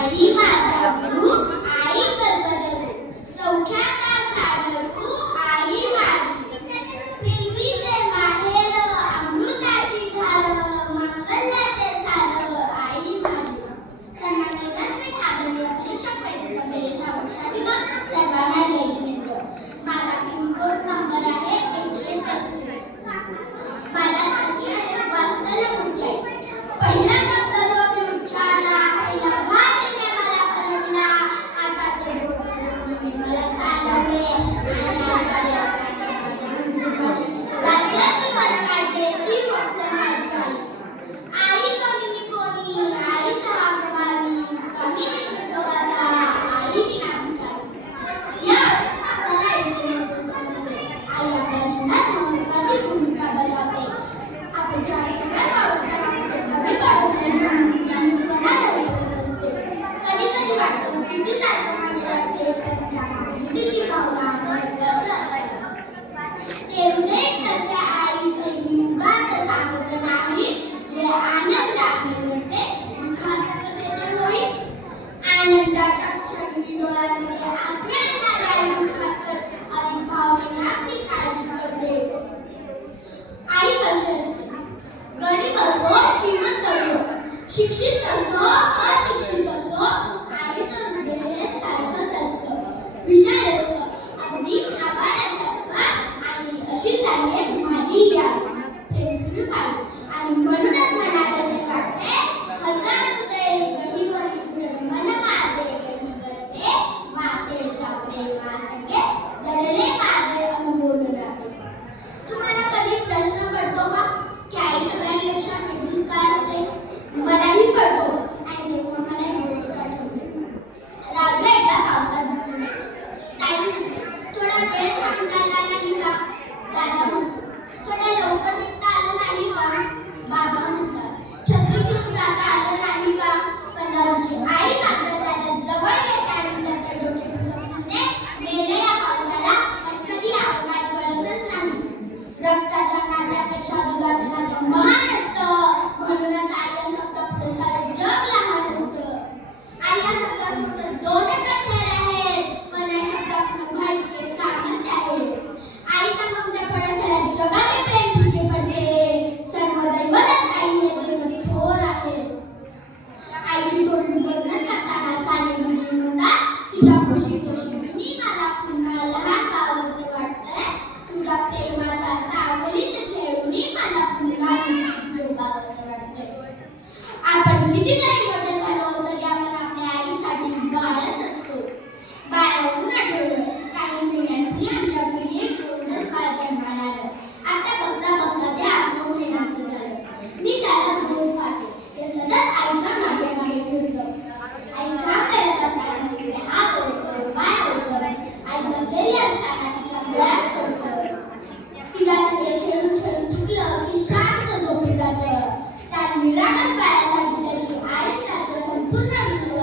आई माझा गुरु, आई कल्पतरू, सौख्याचा सागरू, आई माझी. प्रेमीचे माहेर, अमृताची धार, मंगल्याचे सार, आई माझी. सन्माननीय व्यासपीठ आदरणीय परीक्षक वैद्य कमलेशा वंशाधिका सर्वांना जय जिनेंद्र. माझा पिनकोड नंबर आहे 135. माझा संशय वास्तव्य कुठे आहे. पहिला शब्द जो मी उच्चारला, पहिला घातने मला करविला, आता ते बोलणे मला चालवले आणि रात्री दिवस काढले ती फक्त माझी आई. आई कमी मी कोणी, आई सहा प्रभावी, स्वामीने विठोबाचा, आई विना भिकारी. या आपल्याला इथे समजते आई आपल्या जीवनात महत्त्वाची भूमिका बजावते. आपण चार सगळ्यात आवडताना कमी पाडवणे म्हणून स्वराला विटत असते. कधी कधी वाटतं किती सारखं मागे राहते, पण त्यामागे तिची भावना महत्त्वाची असते. ते हृदय तसे आईचे युगात सांगत नाही, जे आनंदात मिळते दुःखात कसे ते होईल. आनंदाच्या क्षणी डोळ्यांमध्ये आसवे आणणाऱ्या आई दुःखात तर अधिक भावनेने आपली काळजी करते. आई कशी असते. गरीब असो, श्रीमंत असो, शिक्षित असो, अशिक्षित असो, आईचं हृदय हे सारखंच असतं, विशाल असतं, अगदी आभाळासारखं. आणि अशीच आहे माझी आई, प्रेमस्वरूप आई. आणि म्हणूनच म्हणाले ते वाटते, हजार हृदय गहिवरी मन माझे गहिवरते, मातेच्या प्रेमासंगे जडले माझे अनुबोध नाते. तुम्हाला कधी प्रश्न पडतो का की आई सगळ्यांपेक्षा वेगळी का असते? मलाही पडतो. आणि तेव्हा मला एक गोष्ट आठवते. राजू एकदा पावसात भिजून येतो. ताई म्हणते, थोडा वेळ थांबता आला नाही का? दादा म्हणतो, थोडा लवकर निघता आलं नाही का? बाबा म्हणतात, छत्री घेऊन जाता आलं नाही का? पण राजूची आई मात्र त्याला जवळ येते आणि त्याचे डोके पुसत म्हणते, मेलेल्या पावसाला पण कधी अपघात कळतच नाही. रक्ताच्या नात्यापेक्षा दुधाचं नातं महान असतं. म्हणूनच आई या शब्दापुढे सारे जग लहान असतं. आई या शब्दात फक्त 2च अक्षर आहेत, पण या शब्दात उभा इतके सामर्थ्य आहे. आईच्या ममतेपुढे साऱ्या जगाचे प्रेम फिके पडते. सर्व दैवतच आई हे दैवत थोर आहे. आईची थोडी बंधन करताना साने गुरुजी म्हणतात, तुझ्या खुशीत खुशी मला पुन्हा लहान व्हावंसं वाटतंय. तुझ्या प्रेमाच्या सावलीत खेळून मला पुन्हा झोपावंसं वाटतंय. आपण किती जरी मोठे झालो तरी आपण आपल्या आईसाठी बाळच असतो. बाळावरून आठवलं, काही महिन्यांनी आमच्या घरी एक गोंडस बाळ जन्माला आलं. आता बघता बघता ते 8 महिन्याचं झालं. मी त्याला रोज पाहते. ते सतत आईच्या मागे मागे फिरतं. आई काम करत असताना तिचे हात ओढतं, पाय ओढतं. आई बसलेली असताना तिच्या डोळ्यात पडतं. तिला सगळे खेळून खेळून थकलं की शांत झोपी जातं. त्या निरागस बाळासाठी त्याची आईच त्याचं संपूर्ण विश्व